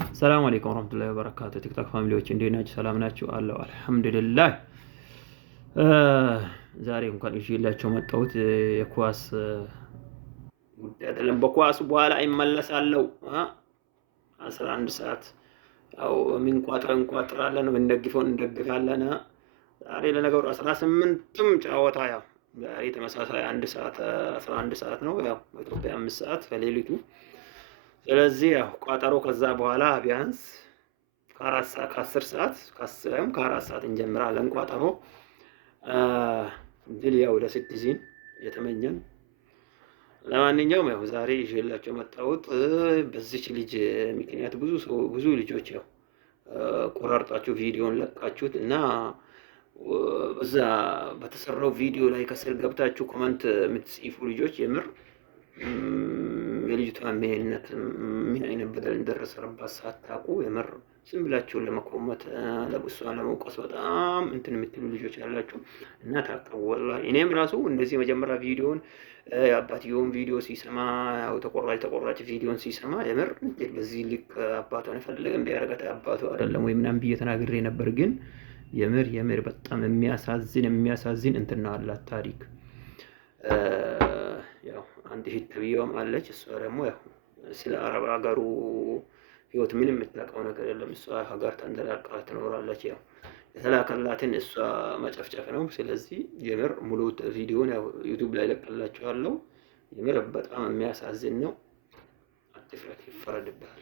ሰላም አለይኩም ወራህመቱላሂ ወበረካቱ። ቲክቶክ ፋሚሊዎች እንዴት ናችሁ? ሰላም ናችሁ? አለው አልሐምዱሊላህ። ዛሬ እንኳን ይዤላችሁ መጣሁት የኳስ ጉዳይ አይደለም። በኳሱ በኋላ ይመለሳለሁ። 11 ሰዓት ያው እንቋጥራለን፣ እንደግፈው እንደግፋለን። ዛሬ ለነገሩ 18ም ጨዋታ ያው ዛሬ ተመሳሳይ 1 ሰዓት 11 ሰዓት ነው ያው በኢትዮጵያ 5 ሰዓት ከሌሊቱ። ስለዚህ ያው ቋጠሮ ከዛ በኋላ ቢያንስ ከ4 ሰዓት ከ10 ሰዓት ከ4 ሰዓት እንጀምራለን ቋጠሮ። ድል ያው ለሲቲዝን የተመኘን። ለማንኛውም ያው ዛሬ ይዤላችሁ መጣሁት በዚች ልጅ ምክንያት ብዙ ልጆች ያው ቆራርጣችሁ ቪዲዮን ለቃችሁት እና በዛ በተሰራው ቪዲዮ ላይ ከስር ገብታችሁ ኮመንት የምትጽፉ ልጆች የምር የልጅቷ ምንነት ምን አይነት በደል እንደደረሰባት ሳታውቁ የምር ዝም ብላችሁ ለመኮመት ለብሷን ለመውቀስ በጣም እንትን የምትሉ ልጆች ያላችሁ እና ታውቁ። ወላሂ እኔም ራሱ እንደዚህ መጀመሪያ ቪዲዮን የአባትየውን ቪዲዮ ሲሰማ ያው ተቆራጭ ቪዲዮን ሲሰማ የምር በዚህ ልክ አባቷን የፈለገ እንዲያረጋት አባቷ አይደለም ወይ ምናምን ብዬ ተናግሬ ነበር። ግን የምር በጣም የሚያሳዝን እንትን ነው አላት ታሪክ። ያው አንድ እህት ተብዬዋም አለች። እሷ ደግሞ ያው ስለ አረብ ሀገሩ ህይወት ምንም የምታውቀው ነገር የለም። እሷ ሀገር ተንደላቃ ትኖራለች። ያው የተላከላትን እሷ መጨፍጨፍ ነው። ስለዚህ የምር ሙሉ ቪዲዮን ያው ዩቲዩብ ላይ ለቀላችኋለሁ። የምር በጣም የሚያሳዝን ነው። አትፍረት፣ ይፈረድብሃል።